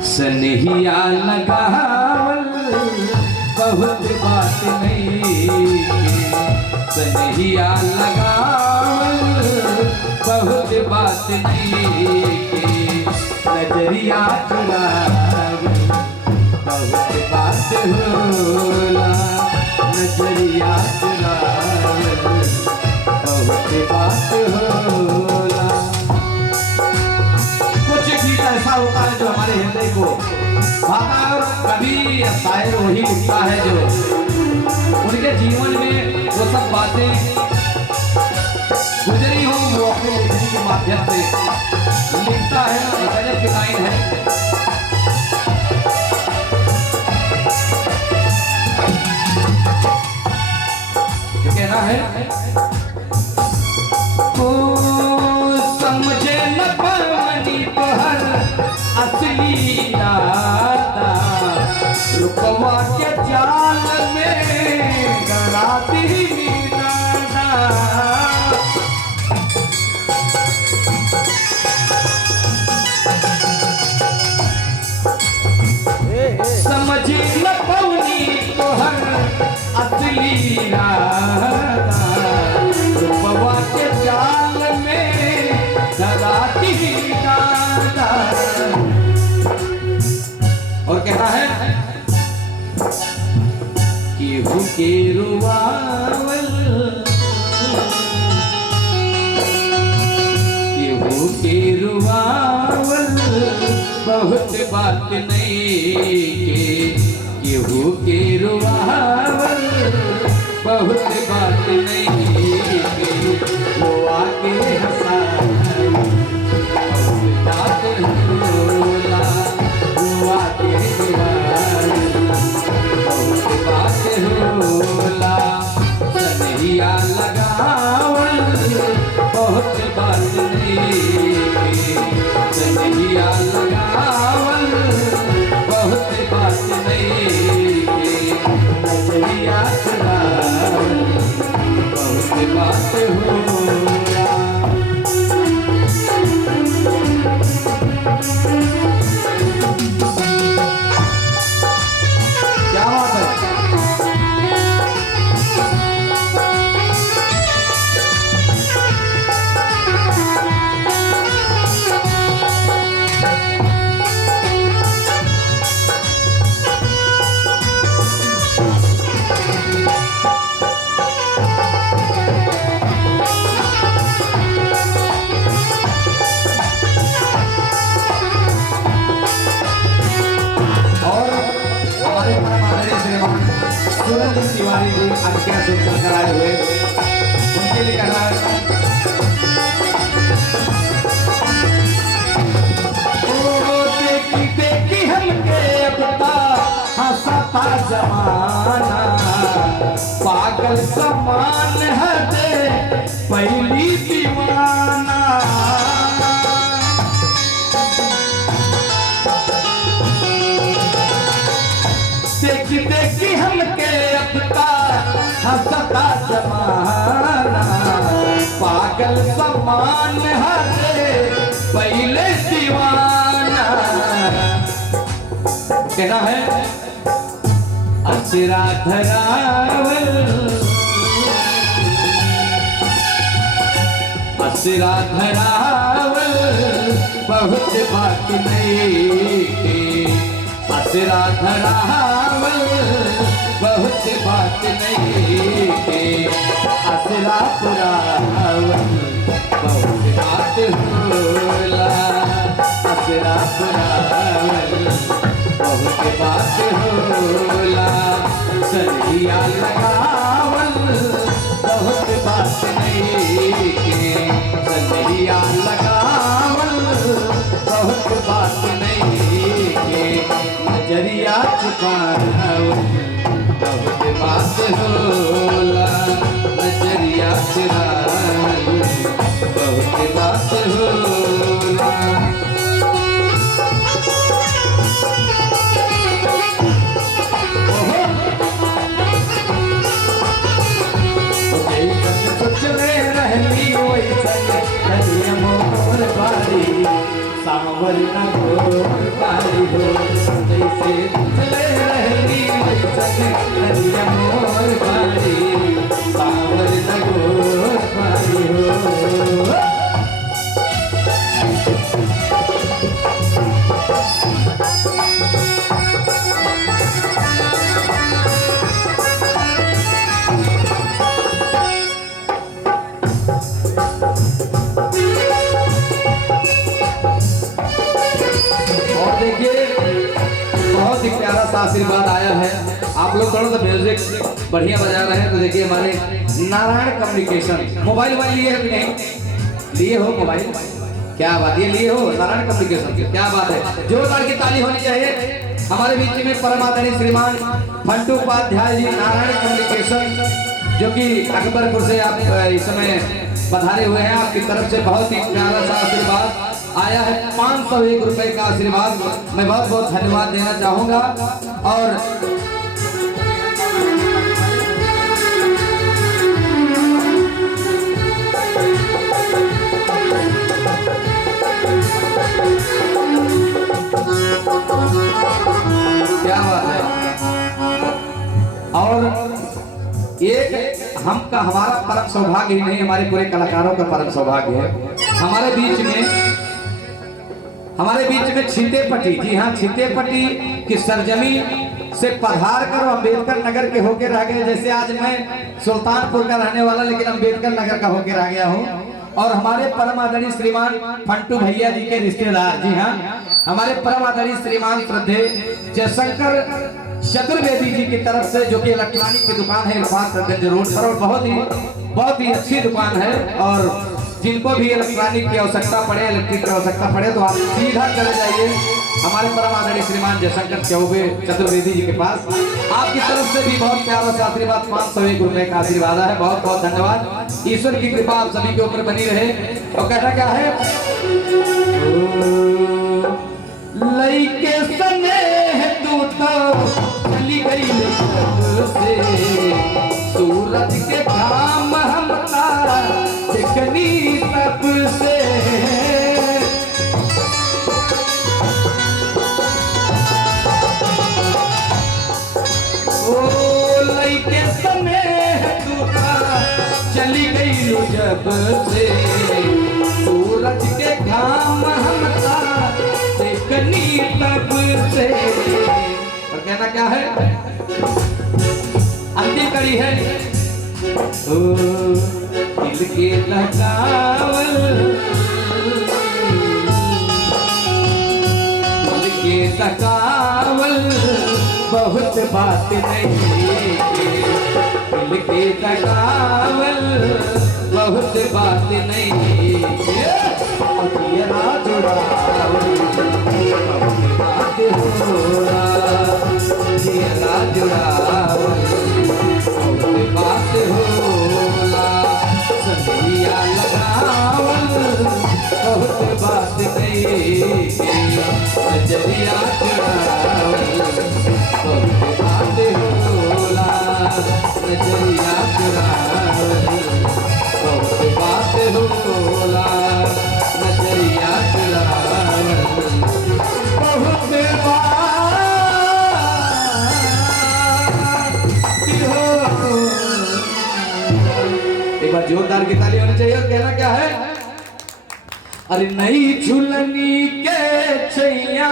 सनहिया लगावल बहुत बात नहीं, सनहिया लगावल बहुत बात नहीं, नजरिया चुरावल बहुत बात होला, नजरिया चुरावल बहुत बात होला। कुछ गीत ऐसा होता है जो हमारे हृदय को भाता है, और कभी शायर वही लिखता है जो उनके जीवन में वो सब बातें गुजरी हो, वो अपने लिखने के माध्यम से लिखता है। गजब की लाइन है, तो कहना है ओ समझे न पानी तोहर असली इरादा, रुकवा के जाल में डराती दादा, समझी न पौनी तोहर असली इरादा, रुकवा के जाल में डराती दादा। और कहना है केहू के रुवावल, केहू के रुवावल बहुत बात नहीं, केहू के रुवावल बहुत बात नहीं, वो आके हंसावल बहुत बात होला, वो आके हंसावल बहुत बात होला, सनहिया लगावल बहुत बात नहीं, सनहिया लगावल बहुत बात नहीं, नजरिया चुरावल बहुत बात होला। क्या बात है, सुरेंद्र तिवारी जी अटकिया से चलकर आए हुए, उनके लिए कहना है ओ देखी देखी हमके अपना हंसता जमाना, पागल समान है दे पहली दीवाना, देखी देखी हमके अपना हंसता जमाना, पागल समान है पहले दीवाना। कहना है असरा धरावल, असरा धरावल बहुत बात नहीं, असरा धरावल बहुत बात नहीं, असरा पुरावल बहुत बात होला, असरा पुरावल बहुत बात होला, सनहिया लगावल बहुत बात नहीं, सनहिया लगावल बहुत बात नहीं, नजरिया छुपावल बहुत बात होला, नजरिया चुरावल बहुत बात होला। सांवर न घोर पारी हो, सा आशीर्वाद आया है। आप लोग थोड़ा सा म्यूजिक बढ़िया बजा रहे हैं तो देखिए हमारे नारायण कम्युनिकेशन मोबाइल लिए है कि नहीं लिए हो मोबाइल, क्या बात, ये लिए हो नारायण कम्युनिकेशन की, क्या बात है, जोरदार की ताली होनी चाहिए। हमारे बीच में परम आदरणीय श्रीमान फंटू उपाध्याय जी नारायण कम्युनिकेशन जो कि अकबरपुर से आप इस समय पधारे हुए हैं, आपकी तरफ से बहुत ही प्यारा सा आशीर्वाद आया है, 501 रुपए का आशीर्वाद मैं बहुत बहुत धन्यवाद देना चाहूंगा। और क्या बात है, और एक हमारा परम सौभाग्य ही नहीं, हमारे पूरे कलाकारों का परम सौभाग्य है हमारे बीच में छितेपटी, जी हाँ छितेपटी की सरजमी से पधार कर अम्बेडकर नगर के होकर रह गए। जैसे आज मैं सुल्तानपुर का रहने वाला लेकिन अम्बेडकर नगर का होकर रह गया हूँ, और हमारे परम आदरणीय श्रीमान फंटू भैया जी के रिश्तेदार, जी हाँ हमारे परम आदरणीय श्रीमान श्रद्धे जयशंकर चतुर्वेदी जी की तरफ से जो कि इलेक्ट्रॉनिक की दुकान है इरफानगंज रोड पर, और बहुत ही अच्छी दुकान है। और जिनको भी इलेक्ट्रॉनिक की आवश्यकता पड़े, इलेक्ट्रिक की आवश्यकता पड़े तो आप सीधा चले जाइए हमारे परम आदरणीय श्रीमान जयशंकर चौबे चतुर्वेदी जी के पास। आपकी तरफ से भी बहुत प्यारा सा आशीर्वाद 501 रुपए का आशीर्वाद है, बहुत बहुत धन्यवाद। ईश्वर की कृपा आप सभी के ऊपर बनी रहे। और कहना क्या है, लइके स्नेह तू तो चली गई से, सूरज के घाम हम तारा देखनी तब से, ओ लइके स्नेह तू चली गई जब से, सूरज के घाम हम तारा देखनी तब से। और कहना क्या है, अंतिम कड़ी है, ओ दिल के लगावल, दिल के लगावल बहुत बात नहीं, दिल के लगावल बहुत बात नहीं, जियरा जुड़ावल बहुत बात होला, जियरा जुड़ावल बहुत बात होला, संधिया लगावल बहुत बात नहीं, नजरिया जुड़ावल बहुत बात होला, नजरिया जुड़ावल बहुत बात होला, नजरिया जुड़ावल बहुत बात हो। एक बार जोरदार की ताली होनी चाहिए। और कहना क्या है, अरे नई झुलनी के छैया